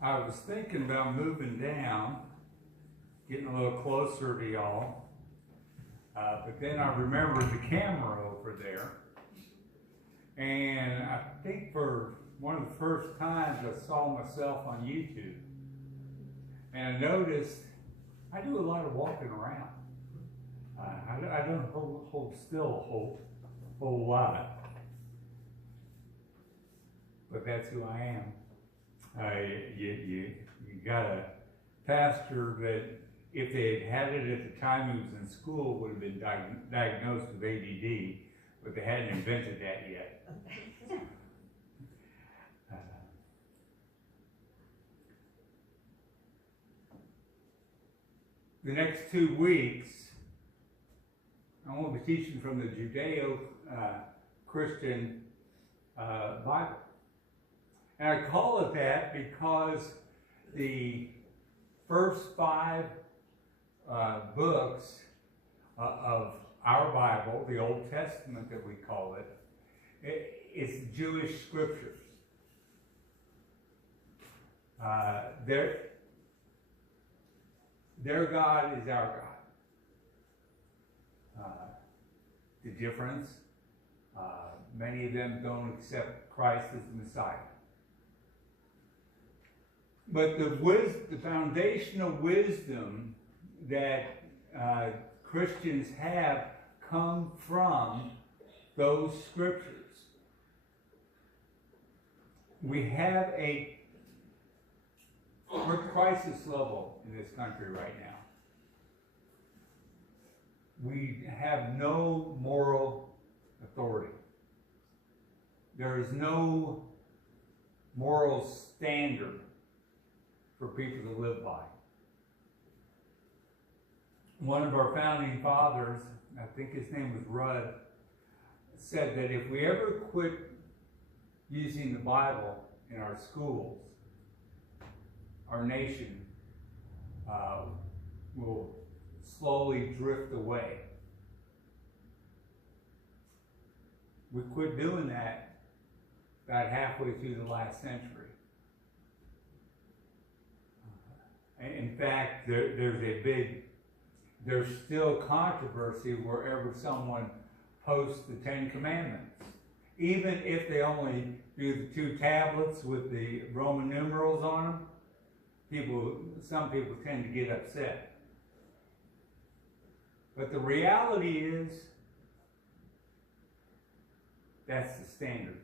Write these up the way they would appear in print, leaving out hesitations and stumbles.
I was thinking about moving down, getting a little closer to y'all, but then I remembered the camera over there, and I think for one of the first times I saw myself on YouTube, and I noticed I do a lot of walking around. I don't hold still a whole lot, but that's who I am. You got a pastor that, if they had it at the time he was in school, would have been diagnosed with ADD, but they hadn't invented that yet. The next 2 weeks, I will be teaching from the Judeo-Christian Bible. And I call it that because the first 5 books of our Bible, the Old Testament that we call it, it's Jewish scriptures. Their God is our God. The difference, many of them don't accept Christ as the Messiah. But the foundational wisdom that Christians have come from those scriptures. We have we're at crisis level in this country right now. We have no moral authority. There is no moral standard for people to live by. One of our founding fathers, I think his name was Rudd, said that if we ever quit using the Bible in our schools, our nation will slowly drift away. We quit doing that about halfway through the last century. In fact, there's still controversy wherever someone posts the 10 Commandments. Even if they only do the 2 tablets with the Roman numerals on them, some people tend to get upset. But the reality is, that's the standard.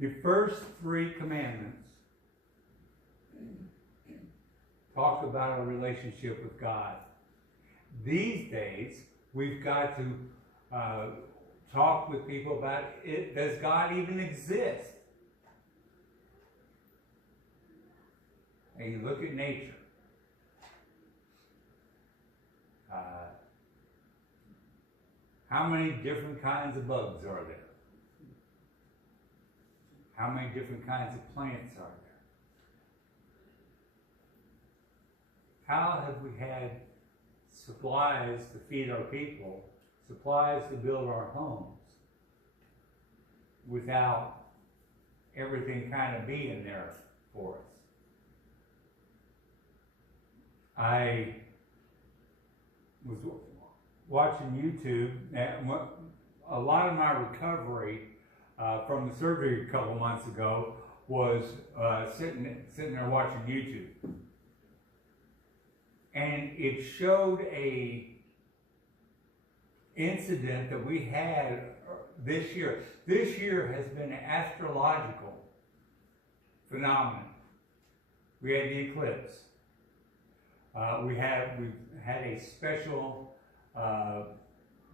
The first 3 commandments talk about our relationship with God. These days, we've got to talk with people about it. Does God even exist? And you look at nature. How many different kinds of bugs are there? How many different kinds of plants are there? How have we had supplies to feed our people, supplies to build our homes, without everything kind of being there for us? I was watching YouTube, and a lot of my recovery from the surgery a couple months ago was sitting there watching YouTube. And it showed a incident that we had this year. This year has been an astrological phenomenon. We had the eclipse. We've had a special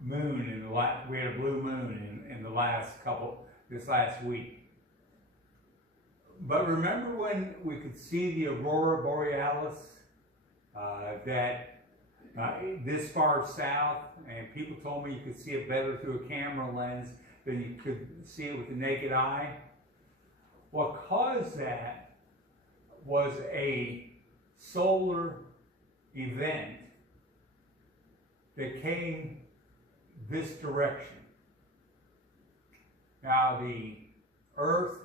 moon we had a blue moon in this last week. But remember when we could see the aurora borealis this far south, and people told me you could see it better through a camera lens than you could see it with the naked eye? What caused that was a solar event that came this direction. Now, the Earth,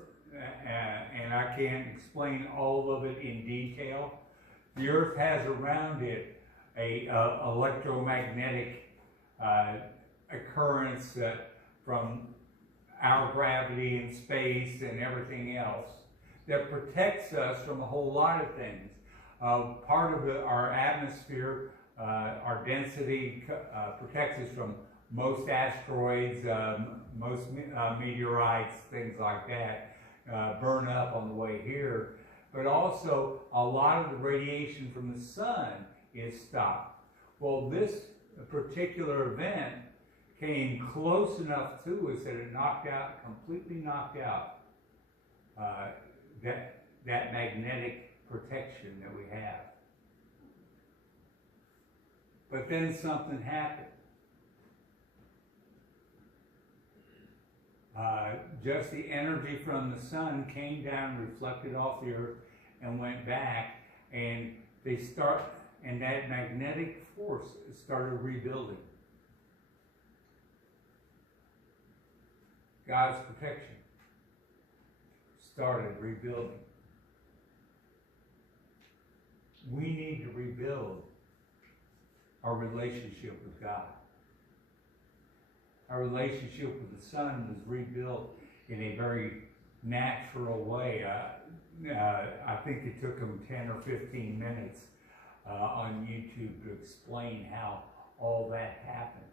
and I can't explain all of it in detail, the Earth has around it a electromagnetic occurrence from our gravity and space and everything else that protects us from a whole lot of things. Part of our atmosphere, our density protects us from most asteroids, most meteorites, things like that, burn up on the way here. But also, a lot of the radiation from the sun is stopped. Well, this particular event came close enough to us that it completely knocked out that magnetic protection that we have. But then something happened. Just the energy from the sun came down, reflected off the earth, and went back, and that magnetic force started rebuilding. God's protection started rebuilding. We need to rebuild our relationship with God. Our relationship with the Son was rebuilt in a very natural way. I think it took them 10 or 15 minutes on YouTube to explain how all that happened.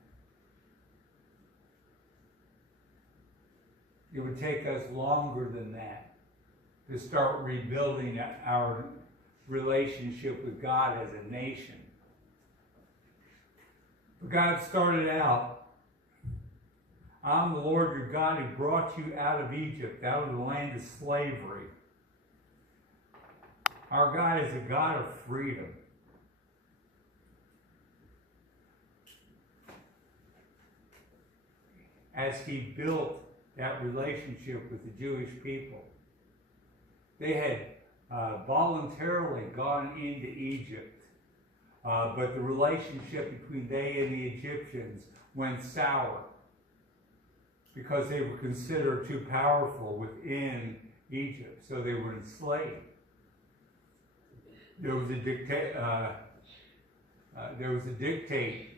It would take us longer than that to start rebuilding our relationship with God as a nation. But God started out, I'm the Lord your God who brought you out of Egypt, out of the land of slavery. Our God is a God of freedom. As he built that relationship with the Jewish people, they had voluntarily gone into Egypt, but the relationship between they and the Egyptians went sour because they were considered too powerful within Egypt, so they were enslaved. There was a dictate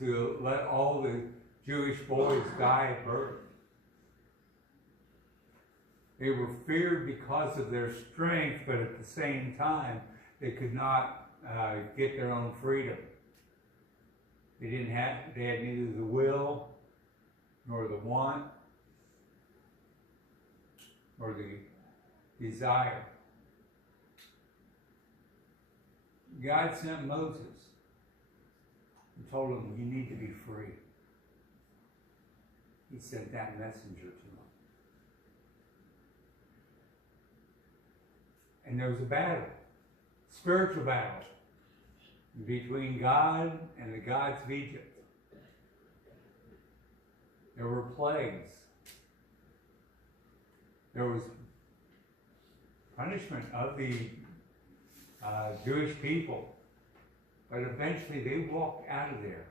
to let all the Jewish boys die at birth. They were feared because of their strength, but at the same time, they could not get their own freedom. They had neither the will, nor the want, nor the desire. God sent Moses and told him, you need to be free. He sent that messenger to them. And there was a battle, spiritual battle, between God and the gods of Egypt. There were plagues. There was punishment of the Jewish people. But eventually they walked out of there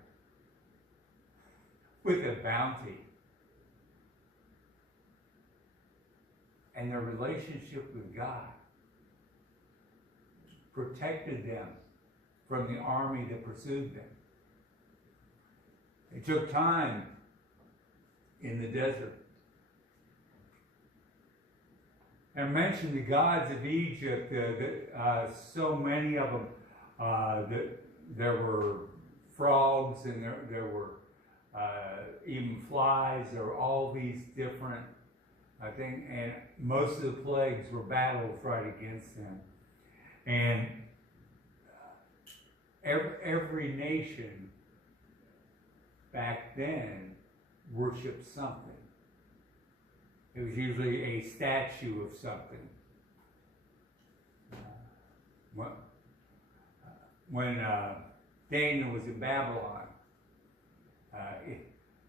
with a bounty. And their relationship with God protected them from the army that pursued them. They took time in the desert. I mentioned the gods of Egypt, so many of them, there were frogs and there were even flies. There were all these different things, and most of the plagues were battled right against them. And every nation back then worshipped something. It was usually a statue of something. When Daniel was in Babylon,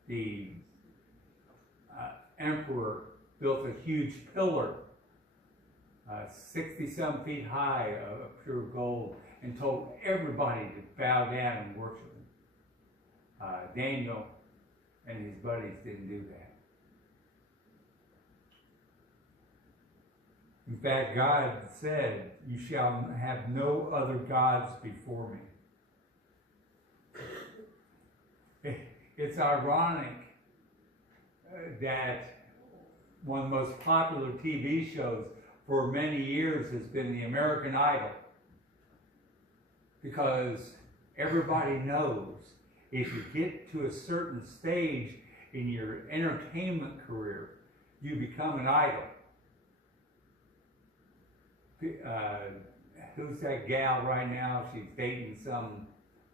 the emperor built a huge pillar, 60-some feet high, of pure gold, and told everybody to bow down and worship him. Daniel and his buddies didn't do that. In fact, God said, "You shall have no other gods before me." It's ironic that one of the most popular TV shows for many years has been The American Idol, because everybody knows if you get to a certain stage in your entertainment career, you become an idol. Who's that gal right now? She's dating some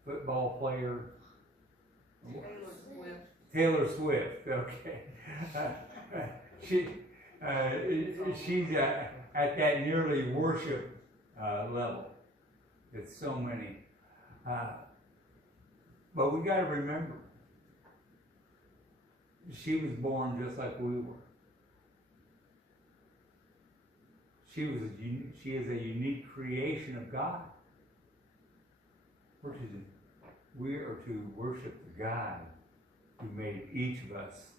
football player. Taylor Swift. Taylor Swift, okay. She's at that nearly worship level. It's so many. But we got to remember, she was born just like we were. She is a unique creation of God. We are to worship the God who made each of us.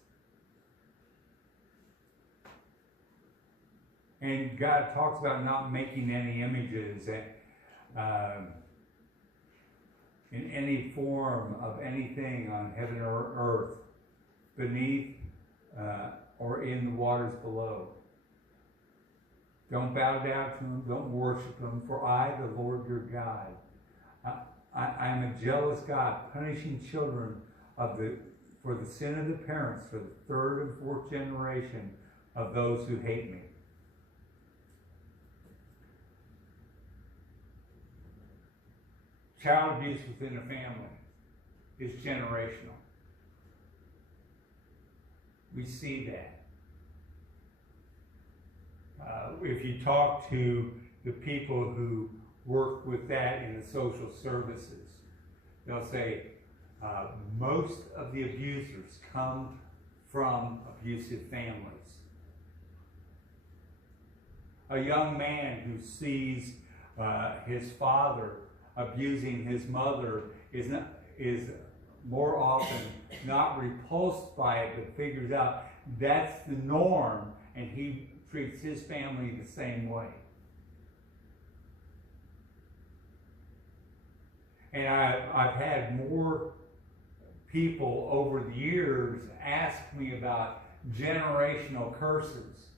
And God talks about not making any images in any form of anything on heaven or earth, beneath or in the waters below. Don't bow down to them, don't worship them, for I, the Lord your God, I am a jealous God, punishing children for the sin of the parents, for the third and fourth generation of those who hate me. Child abuse within a family is generational. We see that. If you talk to the people who work with that in the social services, they'll say most of the abusers come from abusive families. A young man who sees his father abusing his mother is more often not repulsed by it, but figures out that's the norm, and he treats his family the same way. And I've had more people over the years ask me about generational curses.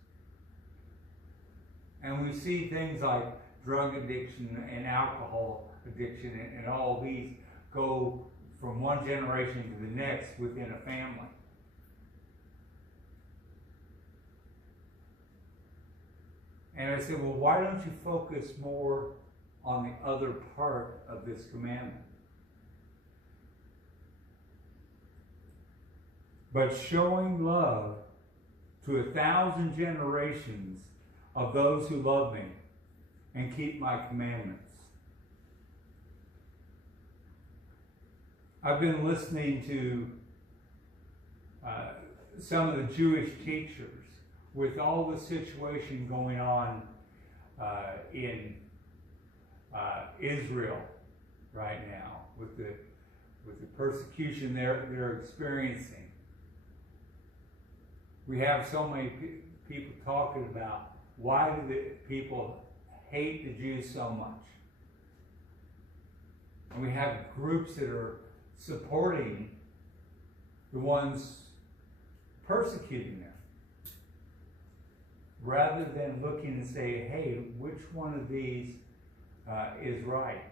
And we see things like drug addiction and alcohol addiction and all these go from one generation to the next within a family. And I said, well, why don't you focus more on the other part of this commandment? But showing love to 1,000 generations of those who love me and keep my commandments. I've been listening to some of the Jewish teachers with all the situation going on in Israel right now, with the persecution they're experiencing. We have so many people talking about why do the people hate the Jews so much, and we have groups that are supporting the ones persecuting them, rather than looking and say, hey, which one of these is right?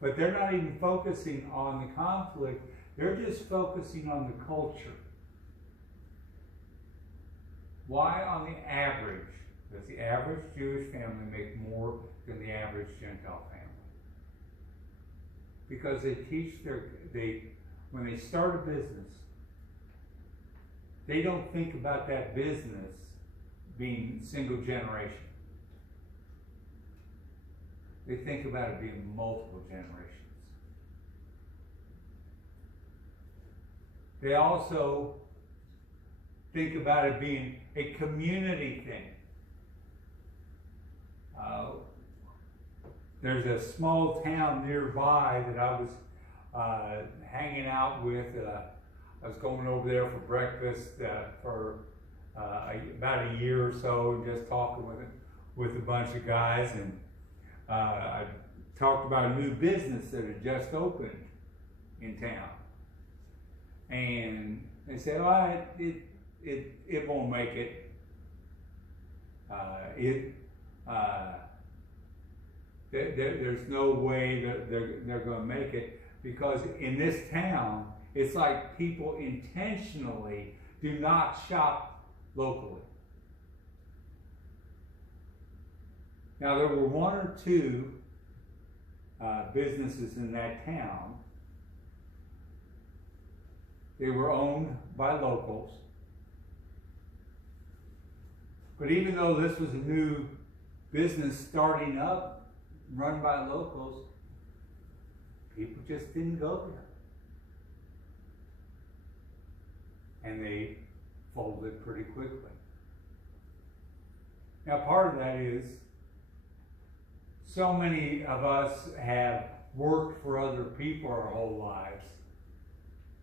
But they're not even focusing on the conflict, they're just focusing on the culture. Why, on the average, does the average Jewish family make more than the average Gentile family? Because they teach when they start a business, they don't think about that business being single generation. They think about it being multiple generations. They also think about it being a community thing. There's a small town nearby that I was hanging out with I was going over there for breakfast for about a year or so, and just talking with a bunch of guys, and I talked about a new business that had just opened in town, and they said, "Oh, it won't make it. There's no way that they're going to make it, because in this town, it's like people intentionally do not shop locally." Now, there were one or two businesses in that town. They were owned by locals. But even though this was a new business starting up, run by locals, people just didn't go there. And they folded pretty quickly. Now, part of that is so many of us have worked for other people our whole lives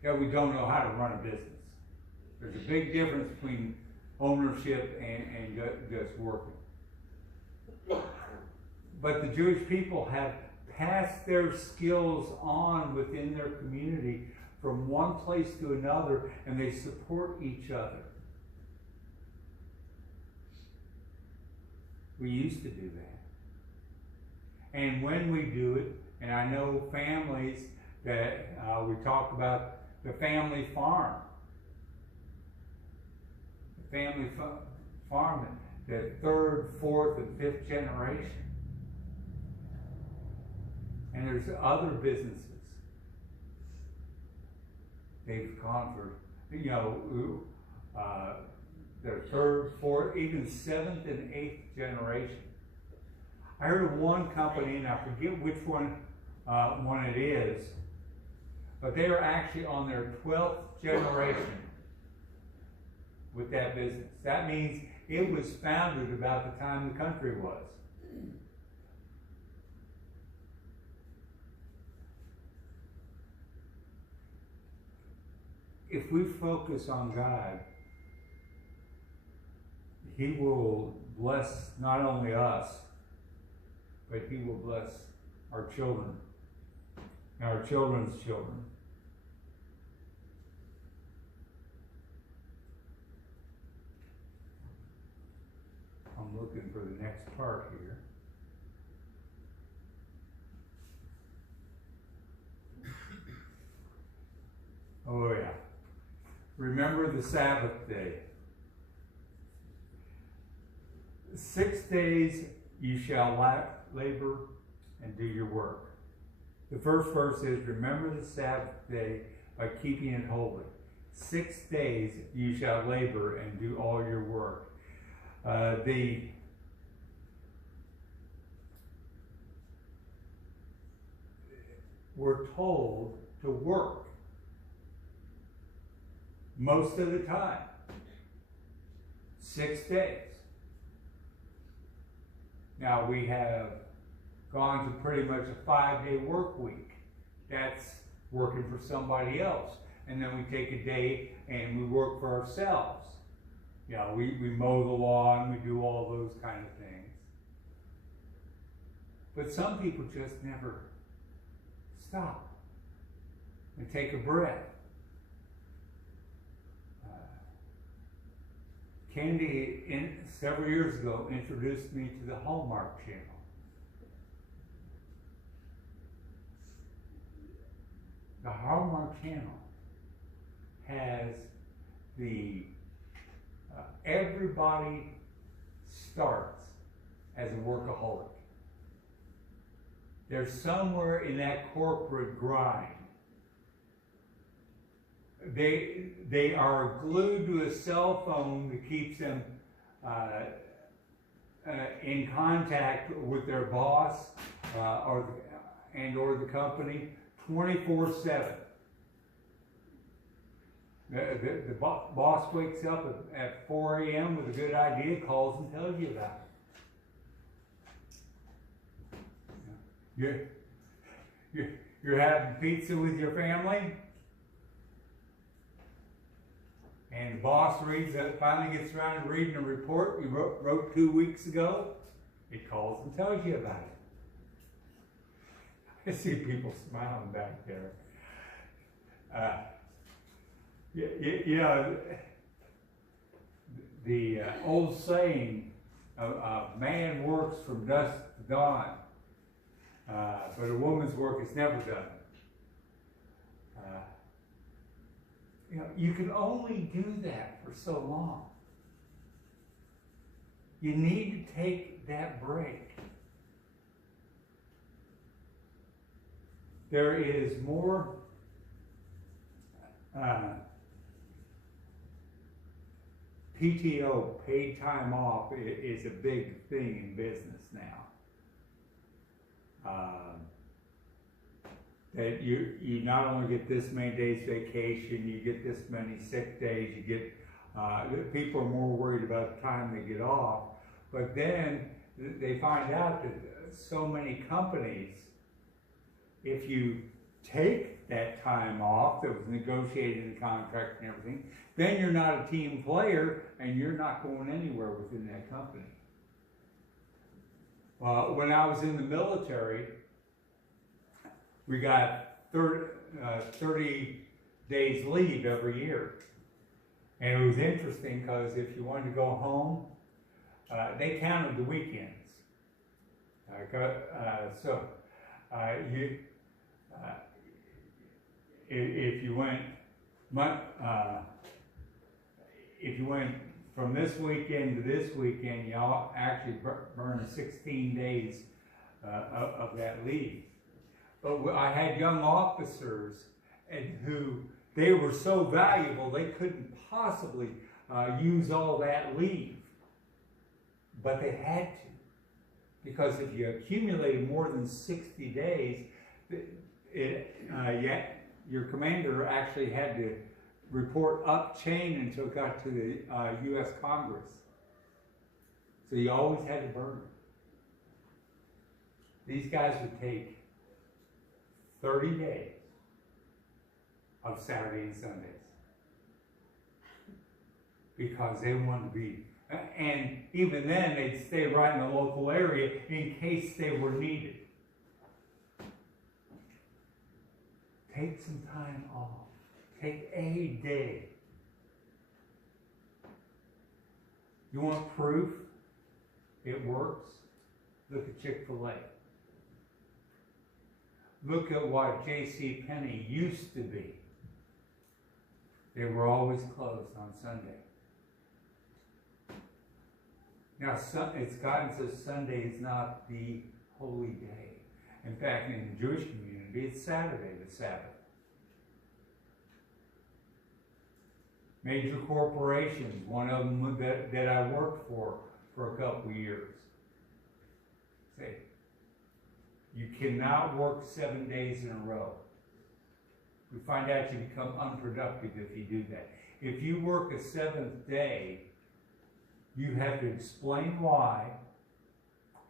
that we don't know how to run a business. There's a big difference between ownership and just working. But the Jewish people have passed their skills on within their community from one place to another, and they support each other. We used to do that. And when we do it, and I know families that we talk about the family farm. The family farm, the third, fourth, and fifth generation. And there's other businesses. They've gone for, their third, fourth, even seventh and eighth generation. I heard of one company, and I forget which one it is, but they are actually on their 12th generation with that business. That means it was founded about the time the country was. If we focus on God, He will bless not only us, but He will bless our children and our children's children. I'm looking for the next part here. Oh yeah. Remember the Sabbath day. 6 days you shall labor and do your work. The first verse is, remember the Sabbath day by keeping it holy. 6 days you shall labor and do all your work. We're told to work most of the time. 6 days. Now we have gone to pretty much a 5-day work week. That's working for somebody else. And then we take a day and we work for ourselves. We mow the lawn, we do all those kind of things. But some people just never stop and take a breath. Candy, several years ago, introduced me to the Hallmark Channel. The Hallmark Channel has everybody starts as a workaholic. They're somewhere in that corporate grind. They are glued to a cell phone that keeps them in contact with their boss or the company 24/7. The boss wakes up at 4 a.m. with a good idea, calls and tells you about it. You're having pizza with your family. the boss finally gets around to reading a report you wrote 2 weeks ago, it calls and tells you about it. I see people smiling back there. The old saying, a man works from dusk to dawn, but a woman's work is never done. You can only do that for so long. You need to take that break. There is more PTO, paid time off, is a big thing in business now. That you not only get this many days vacation, you get this many sick days, you get, people are more worried about the time they get off, but then they find out that so many companies, if you take that time off that was negotiated in the contract and everything, then you're not a team player and you're not going anywhere within that company. When I was in the military, we got 30 days leave every year. And it was interesting because if you wanted to go home, they counted the weekends. If you went from this weekend to this weekend, y'all actually burned 16 days of that leave. But I had young officers who they were so valuable they couldn't possibly use all that leave, but they had to, because if you accumulated more than 60 days, your commander actually had to report up chain until it got to the U.S. Congress. So you always had to burn it. These guys would take 30 days of Saturday and Sundays because they wanted to be, and even then they'd stay right in the local area in case they were needed. Take some time off. Take a day. You want proof it works? Look at Chick-fil-A. Look at what J.C. Penney used to be. They were always closed on Sunday. Now, it's gotten so Sunday is not the holy day. In fact, in the Jewish community, it's Saturday, the Sabbath. Major corporations, one of them that I worked for a couple of years, say, you cannot work 7 days in a row. We find out you become unproductive if you do that. If you work a seventh day, you have to explain why,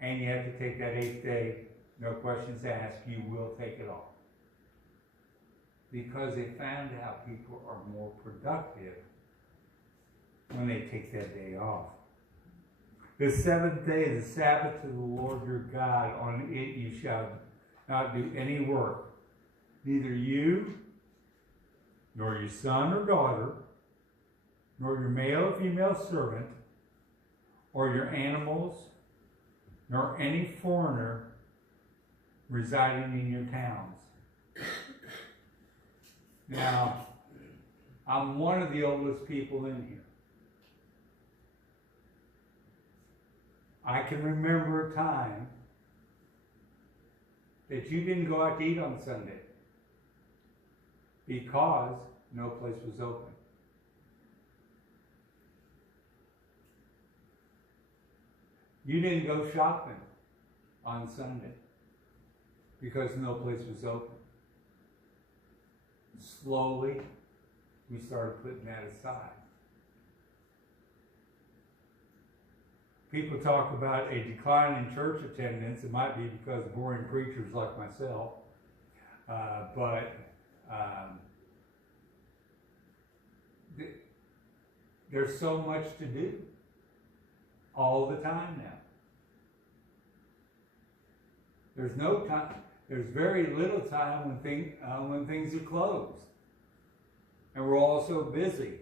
and you have to take that 8th day, no questions asked, you will take it off. Because they found out people are more productive when they take that day off. The 7th day is the Sabbath to the Lord your God. On it you shall not do any work, neither you, nor your son or daughter, nor your male or female servant, or your animals, nor any foreigner residing in your towns. Now, I'm one of the oldest people in here. I can remember a time that you didn't go out to eat on Sunday because no place was open. You didn't go shopping on Sunday because no place was open. Slowly, we started putting that aside. People talk about a decline in church attendance. It might be because of boring preachers like myself, there's so much to do all the time now. There's no time. There's very little time when things are closed, and we're all so busy.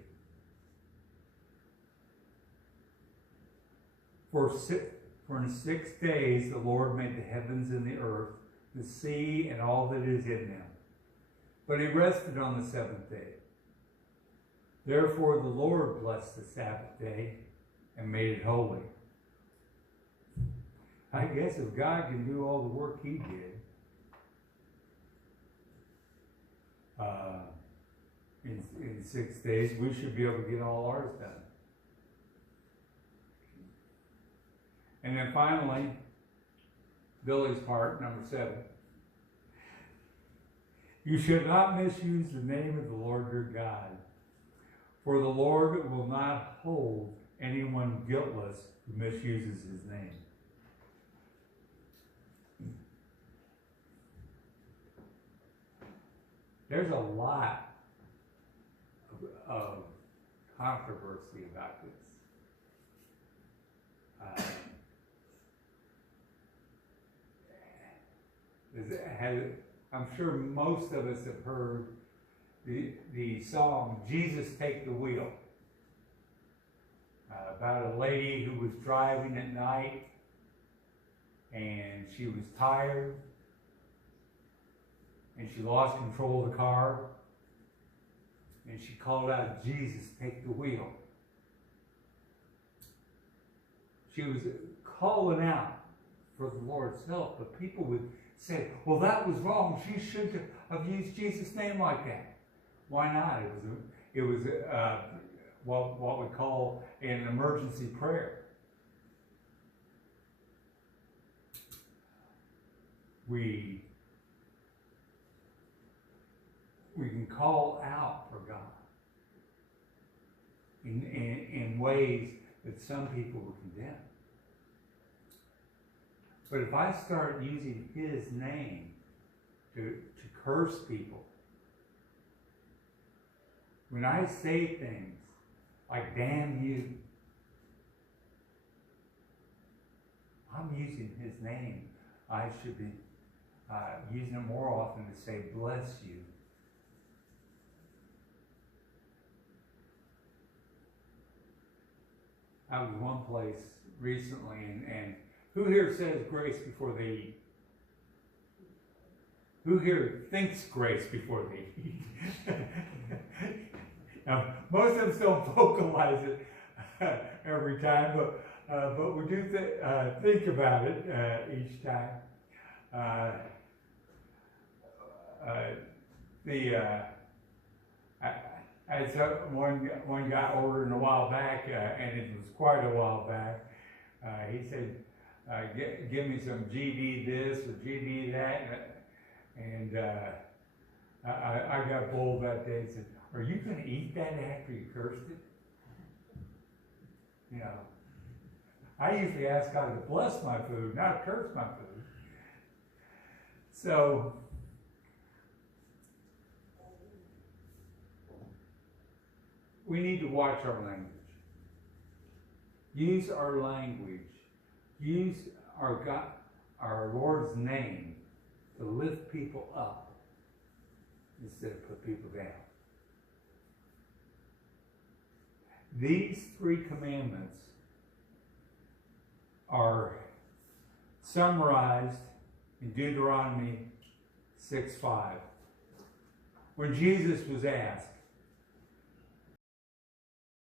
For in 6 days the Lord made the heavens and the earth, the sea, and all that is in them. But he rested on the seventh day. Therefore the Lord blessed the Sabbath day and made it holy. I guess if God can do all the work he did, in 6 days, we should be able to get all ours done. And then finally, Billy's part, number 7. You should not misuse the name of the Lord your God, for the Lord will not hold anyone guiltless who misuses his name. There's a lot of controversy about this. I'm sure most of us have heard the song, Jesus Take the Wheel, about a lady who was driving at night and she was tired and she lost control of the car and she called out, Jesus, take the wheel. She was calling out for the Lord's help, but people would say, well, that was wrong. She shouldn't have used Jesus' name like that. Why not? It was what we call an emergency prayer. We can call out for God in ways that some people would condemn. But if I start using his name to curse people, when I say things like damn you, I'm using his name. I should be using it more often to say bless you. I was one place recently, and who here says grace before they eat? Who here thinks grace before they eat? Now, most of us don't vocalize it every time, but we do think about it each time. I had one guy ordering a while back, and it was quite a while back. He said, give me some GD this or GD that. And I got bold that day and said, are you going to eat that after you cursed it? You know, I usually ask God to bless my food, not curse my food. So, we need to watch our language. Use our language. Use our Lord's name to lift people up instead of put people down. These 3 commandments are summarized in Deuteronomy 6:5. When Jesus was asked,